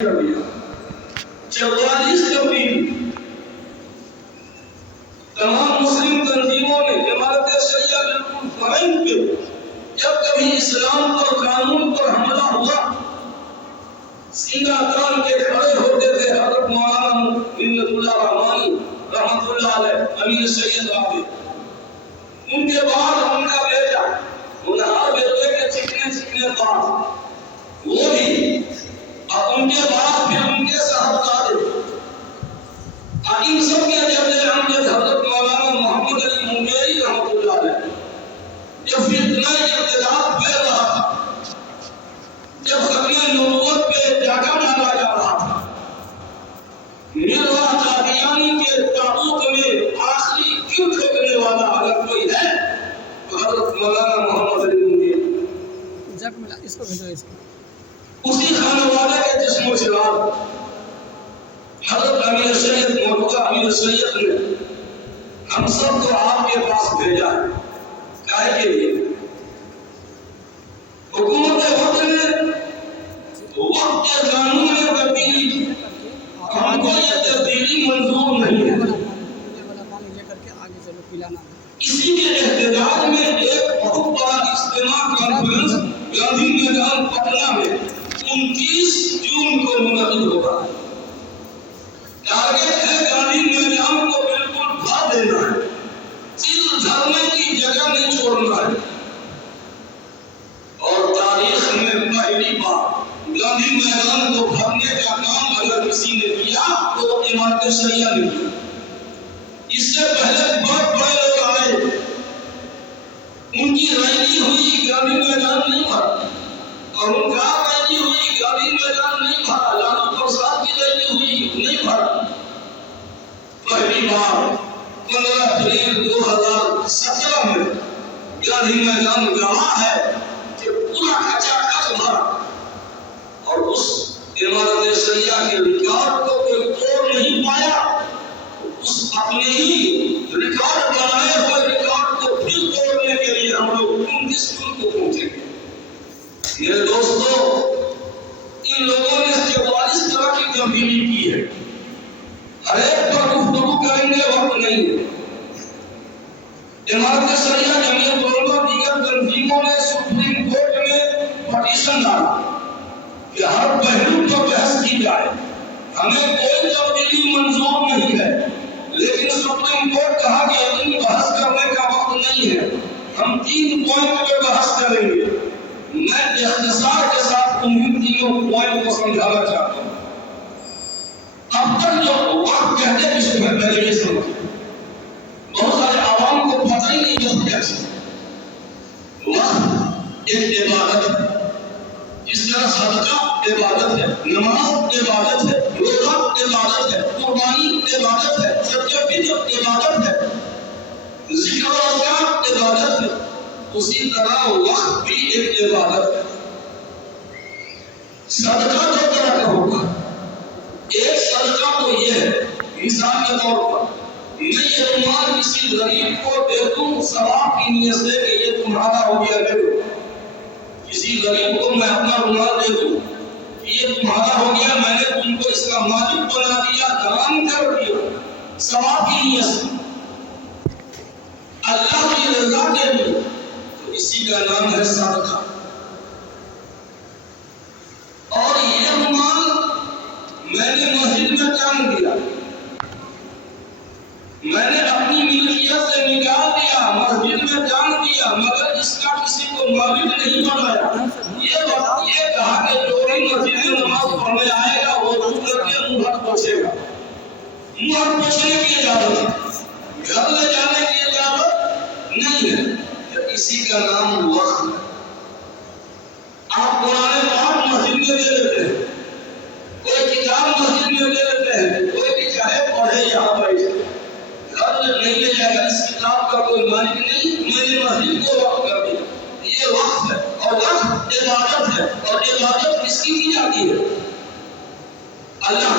44 کبھی تمام مسلم تنظیموں نے امارت شریعہ بالکل قائم پہ جب کبھی اسلام اور قانون پر حملہ ہوا سینہ تان کے کھڑے ہوتے تھے حضرت مولانا منت اللہ رحمانی رحمت اللہ علیہ امیر سید رابع. ان کے بعد ان کا بیٹا منہار بیٹے کے چکنے بات وہ بھی اور ان کے بعد پھر ان کے صاحبزادے ان سب کے جب حضرت مولانا محمد علی منگیری رحمۃ اللہ علیہ جب فتنہ ارتداد پھیل رہا تھا جب ختم نبوت پہ ڈاکہ ڈالا جا رہا تھا مرزا قادیانی کے تابوت میں آخری کیوں ٹھوکنے والا اگر کوئی ہے تو حضرت مولانا محمد علی منگیری. اس کو بھیجو اس کو اسی خانہ والے کے جسم و جلال حضرت امیر سید موجودہ امیر سید نے ہم سب کو آپ کے پاس بھیجا ہے کہے کے لیے حکومت وقت نے وقت کے قانون میں تبدیلی ہم کو یہ تبدیلی منظور نہیں ہے. اسی کے احتجاج میں ایک بہت بڑا اجتماع کانفرنس گاندھی میدان پٹنہ میں 29 جون کو منعقد ہوگا. ٹارگٹ ہے گاندھی میدان کو بالکل بھا دینا ہے چل دھرنے کی جگہ نہیں چھوڑنا ہے. اور تاریخ میں پہلی بار گاندھی میدان کو بھرنے کا کام اگر کسی نے کیا تو امارت شریعہ نے کیا. اس سے پہلے بہت بڑے لوگ آئے ان کی ریلی ہوئی گاندھی میدان نہیں بھرا اور ان کا ریلی ہوئی گاندھی میدان نہیں بھرا لالو پرساد کی ریلی ہوئی نہیں بھرا. پہلی بار 15 اپریل 2017 میں گاندھی میدان گواہ ہے کہ پورا کچا کچ بھرا اور اس امارت شریعہ کے ریکارڈ کو کوئی توڑ نہیں پایا. اس اپنے ہی ریکارڈ بنائے ہوئے ریکارڈ کو پھر توڑنے کے لیے ہم لوگ 29 جون کو پہنچے گے. میرے دوستو ان لوگوں نے 44 طرح کی تبدیلی کی ہے. ہر ایک پر گفتگو کریں گے وقت نہیں ہے. امارت شریعہ جمعیت علماء دیگر تنظیموں نے سپریم کورٹ میں پٹیشن ڈالا کہ ہر پہلو پر بحث کی جائے. ہمیں کوئی تبدیلی منظور نہیں ہے لیکن سپریم کورٹ کہا کہ اتنی بحث کرنے کا وقت نہیں ہے. ہم 3 پوائنٹ پہ بحث کریں گے. میں اختصار کے ساتھ انہیں تینوں پوائنٹ کو سمجھانا چاہتا ہوں. اب تک جو وقت کہتے ہیں اس میں پہلے یہ سمجھ بہت سارے عوام کو پتہ ہی نہیں وقت کیسے. وقت ایک عبادت ہے جس طرح صدقہ عبادت ہے نماز عبادت ہے روزہ عبادت ہے قربانی عبادت ہے صدقہ فطر عبادت ہے ذکر و اذکار عبادت ہے. اسی طرح وقت بھی ایک عبادت ہے. صدقہ 2 طرح کا ہوگا. ایک صدقہ تو یہ ہے مثال کے طور پر میں یہ رومال کسی غریب کو دے دوں ثواب کی نیت سے کہ یہ تمہارا ہو گیا دے دو. کسی غریب کو میں اپنا رومال دے دوں یہ تمہارا ہو گیا میں نے تم کو اس کا مالک بنا دیا دلان کر دیا ثواب کی نیت سے اللہ کی رضا کے لیے تو اسی کا نام ہے صدقہ. اور یہ رومال میں نے مسجد میں ٹانگ دیا میں نے اپنی ملکیت سے نکال دیا مسجد میں ٹانگ دیا مگر اس کا کسی کو مالک نہیں بنایا. یہ کہا کہ جو بھی مسجد میں نماز پڑھنے آئے گا وہ رک کر کے منہ ہاتھ پوچھے گا. منہ ہاتھ پوچھنے کی اجازت ہے گھر لے جانے کی اجازت نہیں ہے. اسی کا نام وقت ہے. آپ قرآن پاک مسجد میں دے لیتے ہیں کوئی کتاب مسجد میں دے لیتے ہیں کوئی بھی چاہے پڑھے یہاں بیٹھے گھر نہیں لے جائے گا. اس کتاب کا کوئی مالک نہیں میں نے مسجد کو وقت کر دیا. یہ وقت ہے اور وقت عبادت ہے اور عبادت کس کی جاتی ہے اللہ.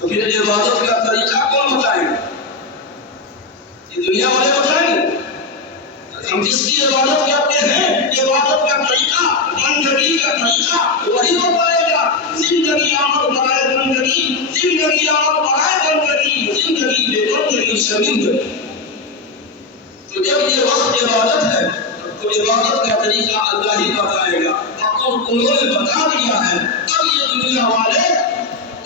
تو پھر عبادت کا طریقہ کون بتائیں گے؟ یہ دنیا والے بتائیں گے. ہم جس کی عبادت کرتے ہیں عبادت کا طریقہ بندگی کا طریقہ وہی بتائے گا زندگی آمد برائے بندگی، زندگی آمد برائے بندگی، زندگی بے بندگی شرمندگی۔ تو جب یہ وقت عبادت ہے تو عبادت کا طریقہ اللہ ہی بتائے گا، اور انہوں نے بتا دیا ہے، اب یہ دنیا والے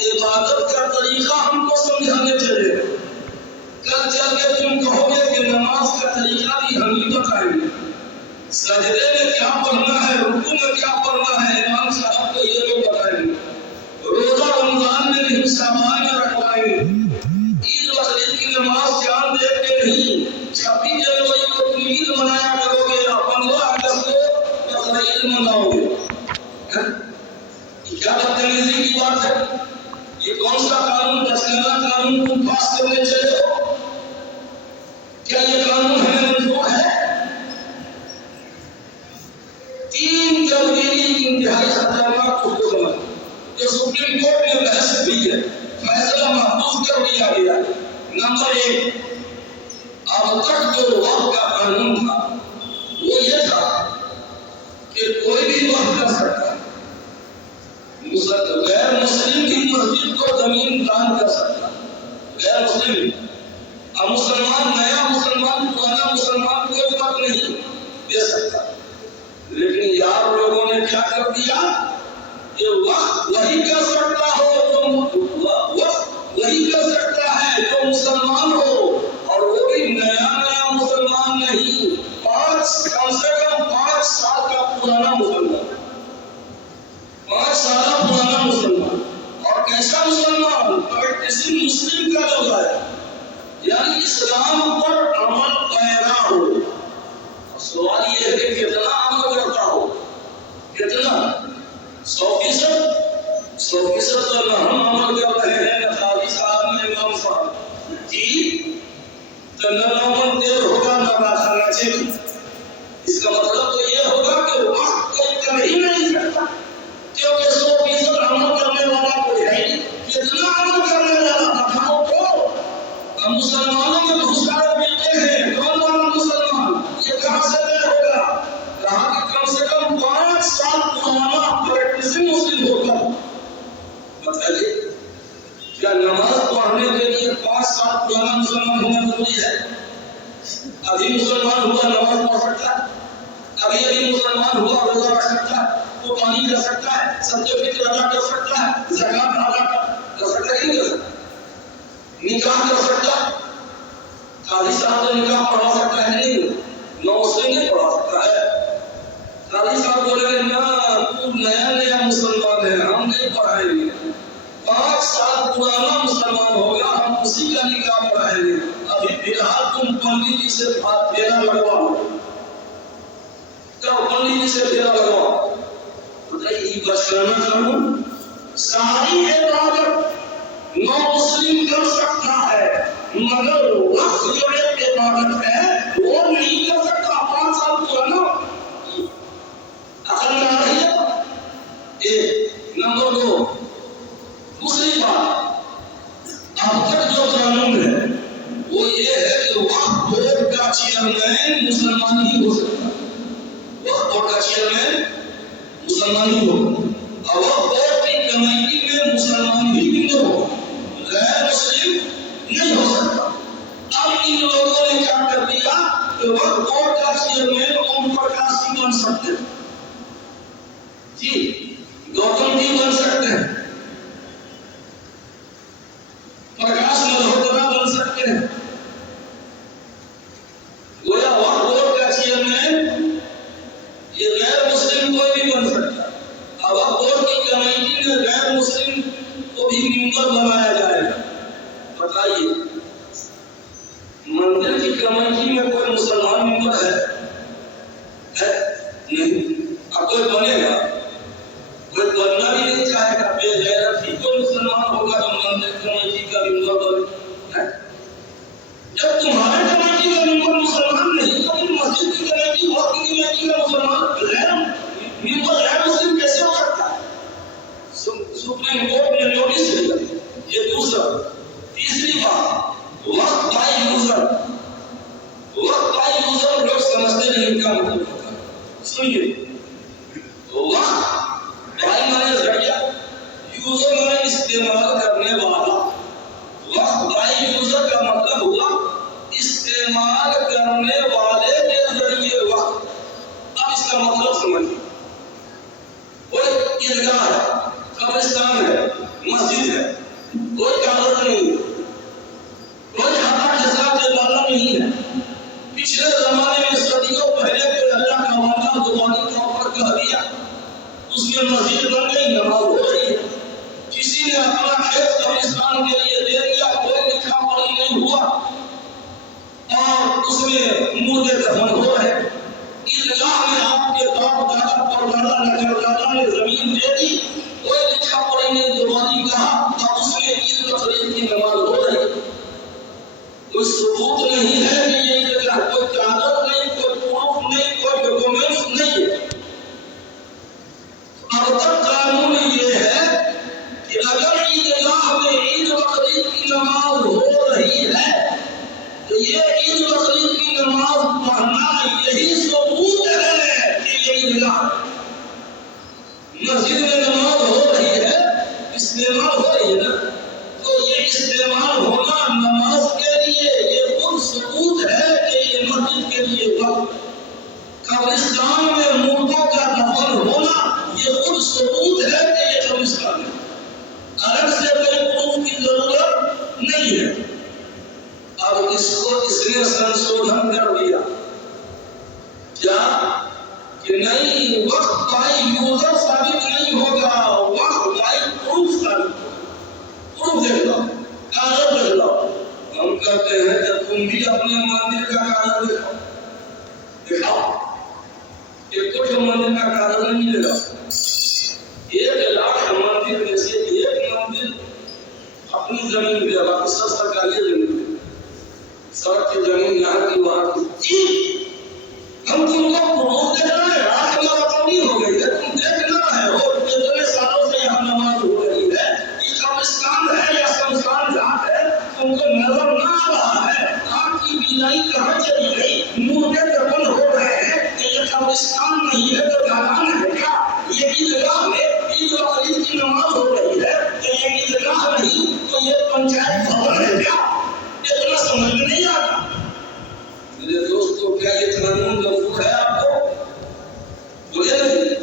عبادت کا طریقہ ہم کو سمجھانے چلے گا۔ کل چل کے تم کہو گے کہ نماز کا طریقہ بھی ہم ہی بتائیں گے، سجدے میں کیا پڑھنا ہے، رکوع میں کیا پڑھنا ہے، امام صاحب کو یہ لوگ بتائیں گے۔ روزہ رمضان میں نہیں، شعبان میں رکھوائیں گے۔ عید بقرعید کی نماز چاند دیکھ کے نہیں، 26 جنوری کو تم عید منایا کرو گے یا 15 اگست کو بقرعید مناؤ گے۔ کیا بدتمیزی کی بات ہے؟ یہ کون سا قانون، تسکینہ قانون تم پاس کرنے چلے ہو؟ کیا یہ قانون ہمیں منظور ہے؟ 3 جنوری انتہائی خطرناک حکم ہے جو سپریم کورٹ میں بحث ہوئی ہے، فیصلہ محفوظ کر دیا گیا۔ نمبر 1، اب تک جو وقت کا قانون تھا وہ یہ تھا کہ کوئی بھی وقت کر سکتا ہے، غیر مسلم کی مسجد کو زمین دان کر سکتا ہے، غیر مسلم۔ اب مسلمان، نیا مسلمان، پرانا مسلمان کوئی وقت نہیں دے سکتا، لیکن یار لوگوں نے کیا کر دیا کہ وقت وہی کر سکتا وہی کر سکتا ہے جو مسلمان ہو، اور وہ بھی نیا مسلمان نہیں، کم سے کم 5 سال کا پرانا مسلمان، 5 سالہ پرانا مسلمان۔ اور کیسا مسلمان؟ پریکٹسنگ مسلم کا لفظ ہے، یعنی اسلام پر عمل پیرا ہو۔ سوال یہ ہے کہ کتنا عمل کرتا ہو، کتنا؟ 100%؟ 100% تو نہ ہم عمل کر رہے ہیں، نہ قاضی صاحب نے، امام صاحب جی، تو نہ نومن دیر ہوگا نہ باخرہ چیک۔ اس کا مطلب تو یہ ہوگا کہ وقت کوئی کر ہی نہیں سکتا، کیونکہ 100% عمل کرنے والا کوئی ہے نہیں۔ کتنا عمل کرنے والا بتاؤ تو؟ ہم مسلمانوں میں بہت سارے بیٹے ہیں، کون والا مسلمان؟ یہ کہاں سے طے ہوگا؟ کہا کہ کم سے کم 5 سال پرانا پریکٹسنگ مسلم ہوگا۔ بتائیے کیا نماز پڑھنے کے لیے 5 سال پرانا مسلمان ہونا ضروری ہے؟ ابھی مسلمان ہوا نماز پڑھ سکتا ہے، ابھی مسلمان ہوا روزہ رکھ سکتا ہے، وہ پانی کر سکتا ہے، صدقہ فطر ادا کر سکتا ہے، زکات ادا کر سکتا ہے، نہیں کر سکتا؟ نکاح کر سکتا ہے، قاضی صاحب کو نکاح پڑھا سکتا ہے، نہیں نو مسلم نہیں پڑھا سکتا ہے۔ قاضی صاحب بولے گے نا تو نیا مسلمان ہے، ہم نہیں پڑھائیں گے، 5 سال پرانا مسلمان ہوگا، ہم اسی کا نکاح پڑھائیں گے۔ ابھی فی الحال تم پنڈت جی سے پھیرا لگواؤ، کب پنڈت جی سے پھیرا لگواؤ؟ بتائیے بچپنا قانون ساری عبادت نو مسلم کر سکتا ہے، مگر وقت جو ایک عبادت ہے وہ نہیں کر سکتا 5 سال پرانا۔ عقل میں آ رہی ہے؟ ایک نمبر 2، دوسری بات، اب تک جو قانون ہے وہ یہ ہے کہ وقت بورڈ کا چیئرمین مسلمان ہی ہو سکتا ہے، وقت بورڈ کا چیئرمین مسلمان ہی ہو، اور وقت بورڈ کی کمیٹی میں مسلمان ہی ممبر ہو، غیر مسلم نہیں ہو سکتا۔ اب ان لوگوں نے کیا کر دیا کہ وقت بورڈ کا چیئرمین اوم پرکاش جی بن سکتے ہیں، جی گوتم جی بن سکتے ہیں، پرکاش ملہوترا بن سکتے ہیں۔ گویا وقت بورڈ کا چیئرمین یہ غیر مسلم کوئی بھی بن سکتا ہے۔ اب وقت بورڈ کی کمیٹی میں غیر مسلم کو بھی ممبر بنایا جائے گا۔ بتائیے مندر کی کمیٹی میں کوئی مسلمان ممبر ہے نہیں؟ اب کوئی بنے گا، کوئی بننا بھی نہیں چاہے گا، بے غیرت ہی کوئی مسلمان ہوگا جو مندر کمیٹی کا ممبر بنے۔ جب تمہارے کمیٹی کا ممبر مسلمان نہیں تو پھر مسجد کی کمیٹی، وقت کی کمیٹی کا مسلمان ممبر غیر مسلم کیسے ہو سکتا ہے؟ سپریم کورٹ نے نوٹس دیا۔ یہ دوسرا۔ تیسری بات، وقت بائی یوزر، وقت بائی یوزر لوگ سمجھتے نہیں کیا مطلب ہوتا ہے۔ سنیے، وقت بائی مانے ذریعہ، استعمال کرنے والا، وقت بائی یوزر کا مطلب ہوا استعمال کرنے والے کے ذریعے وقت۔ اب اس کا مطلب سمجھیں، کوئی عیدگاہ ہے، قبرستان ہے، مسجد ہے، کوئی کاغذ نہیں، کوئی ہاتھ حساب والا نہیں ہے۔ پچھلے زمانے میں صدیوں پہلے کوئی اللہ کا وعدہ زبانی طور پر کہہ دیا، اس میں مسجد بن گئی، نماز ہو رہی ہے۔ کسی نے اپنا کھیت قبرستان کے لیے دے دیا، کوئی لکھا پڑھی نہیں ہوا اور اس میں مردے دفن ہو رہے۔ عیدگاہ میں آپ کے باپ دادا پردادا نچردادا نے زمین دے دی، کوئی لکھا پڑھی نہیں، زبانی کہا، اور اس میں عید بقرعید کی نماز ہو رہی۔ کوئی ثبوت نہیں ہے کہ یہ عیدگاہ، کوئی کاغذ نہیں، کوئی پروف نہیں، کوئی ڈاکومنٹس نہیں ہے۔ اب تک قانون یہ ہے کہ اگر عیدگاہ میں عید بقرعید کی نماز ہو رہی ہے تو یہ عید بقرعید کی نماز پڑھنا یہی ثبوت ہے کہ یہ عیدگاہ ہے۔ مسجد میں نماز ہو رہی ہے، استعمال ہو رہی ہے نا، تو یہ استعمال ہونا نماز کے لیے یہ خود ثبوت ہے کہ یہ مسجد کے لیے وقت۔ قبرستان میں مردوں کا دفن ہونا یہ خود ثبوت ہے کہ یہ قبرستان ہے، الگ سے کوئی پروف کی ضرورت نہیں ہے۔ اب اس کو اس نے سنشودھن کر دیا کیا کہ نہیں، وقت بائی یوزر ثابت نہیں ہوگا، وقت بائی پروف ثابت ہوگا۔ پروف دیکھ لو، کاغذ دیکھ لو۔ ہم کہتے ہیں کہ تم بھی اپنے مندر کا کاغذ دیکھو، دکھاؤ کہ کچھ مندر کا کاغذ نہیں ملے گا۔ 1,00,000 مندر میں سے ایک مندر اپنی زمین پہ، باقی سب سرکاری زمین پہ، سڑک کی زمین یہاں کی وہاں کی۔ ہم تم کو پروف دیکھ رہے ہیں، آج ہمارا رقم نہیں ہو گئی ہے، تم دیکھ نہ رہے ہو اتنے سالوں سے یہاں نماز ہو رہی ہے، یہ قبرستان ہے یا شمشان گھاٹ ہے، تم کو نظر نہ آ رہا ہے، آپ کی بینائی کہاں چلی گئی، مردے دفن ہو رہے ہیں، کہ یہ قبرستان نہیں ہے تو دالان ہے کیا؟ یہ عیدگاہ میں عید بقرعید کی نماز ہو رہی ہے، کہ یہ عیدگاہ نہیں تو یہ پنچایت بھون ہے کیا؟ اتنا سمجھ میں نہیں آتا۔ میرے دوستو، کیا یہ قانون منظور ہے آپ کو؟ بولے نہیں،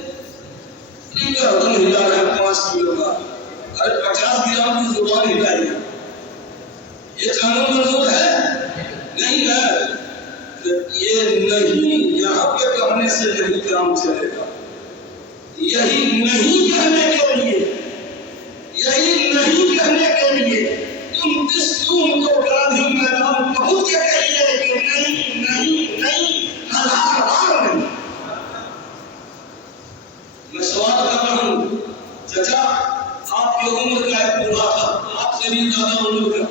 ان کا حکم ہلا ہے 5 کلو کا، ارے 50 گرام کی زبان ہلائی ہے، یہ قانون منظور ہے؟ نہیں ہے۔ یہ نہیں، یہاں پہ کہنے سے نہیں کام چلے گا۔ یہی نہیں کہنے کے لیے، یہی نہیں کہنے کے لیے تم کس تم کو گاندھی میدان پہنچ کے کہیے کہ نہیں نہیں نہیں، 1000 بار نہیں۔ میں سوال کر رہا ہوں، چچا آپ کی عمر کا ایک بوڑھا تھا، آپ سے بھی زیادہ عمر کا،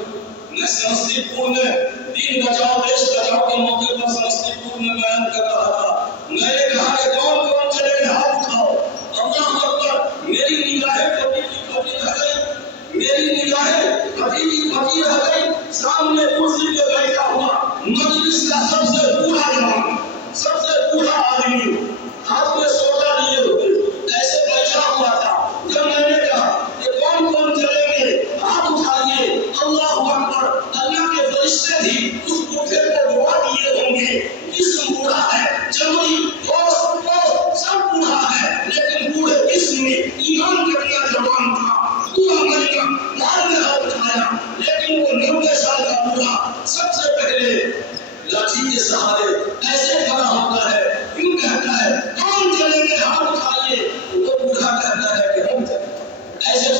میں سمستی پور میں دین بچاؤ دیش بچاؤ کے موقع پر سمستی پور میں بیان کر رہا تھا۔ میں نے کہا کہ کون کون چلے گا ہاتھ اٹھاؤ۔ اللہ اکبر، میری نگاہیں کبھی کی کبھی رہ گئی، میری نگاہیں کبھی کی کبھی رہ گئی۔ سامنے کرسی پہ بیٹھا ہوا مجلس کا سب سے بوڑھا جوان، سب سے بوڑھا آدمی، ہاتھ میں سوٹا لیے ہوئے ایسے بیٹھا ہوا تھا۔ جب میں نے کہا کہ کون کون چلیں گے ہاتھ اٹھائیے، اللہ اکبر، اللہ کے فرشتے بھی اس بوڑھے کو دعا دیے ہوں گے۔ جسم بوڑھا ہے، چمڑی گوشت سب بوڑھا ہے، لیکن بوڑھے جسم میں ایمان کتنا جوان تھا۔ بوڑھا ملکہ بعد میں ہاتھ اٹھایا، لیکن وہ 90 سال کا بوڑھا سب سے پہلے لاٹھی کے سہارے ایسے کھڑا ہوتا ہے، کیوں کہتا ہے کون چلیں گے ہاتھ اٹھائیے؟ وہ بوڑھا کہتا ہے کہ ہم ایسے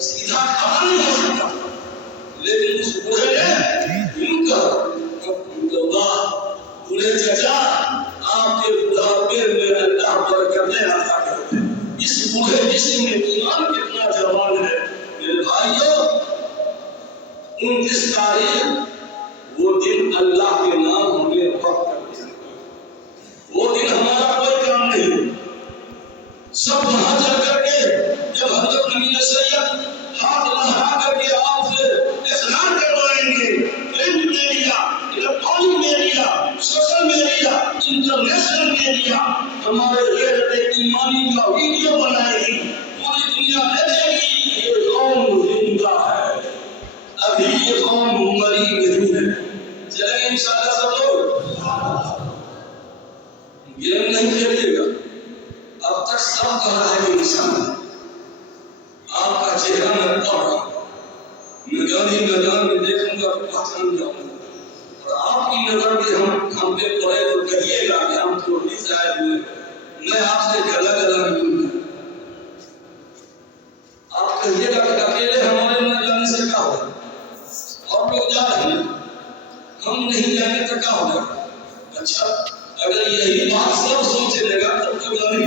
سیدھا کھڑا نہیں ہو سکتا، لیکن اس بوڑھے نے کیوں کہا بوڑھے چچا آپ کے بڑھاپے میں اللہ برکتیں عطا کرتے۔ اس بوڑھے جسم میں ایمان کتنا جوان ہے۔ میرے بھائیو، 29 تاریخ وہ دن اللہ کے نام ہمیں وقت کرتے ہیں، وہ دن ہمارا کوئی کام نہیں۔ سب وہاں جا کر کے جب حضرت نبی سید ہاتھ لہرا کر کے آپ سے اقرار کروائیں گے، print media, electronic media, social media, international media ہمارے غیرت ایمانی کا ویڈیو بنائے گی، پوری دنیا دیکھے گی نہیں کھیلیے گا. اب تک سب کہا ہے کہ نشان ہے. آپ کا چہرہ میں پڑ رہا میں گاندھی میدان میں دیکھوں گا تو پہچان جاؤں گا. اور آپ کی نظر میں ہم پہ پڑے تو کہیے گا کہ ہم تھوڑی سے آئے ہوئے. میں آپ سے گلا گلا نہیں ہوں. آپ کہیے گا کہ اکیلے ہمارے نہ جانے سے کیا ہوگا؟ اور لوگ جا رہے ہیں ہم نہیں جانے تو کیا ہوگا؟ اچھا اگر یہی بات سب سوچے لے گا تو گاندھی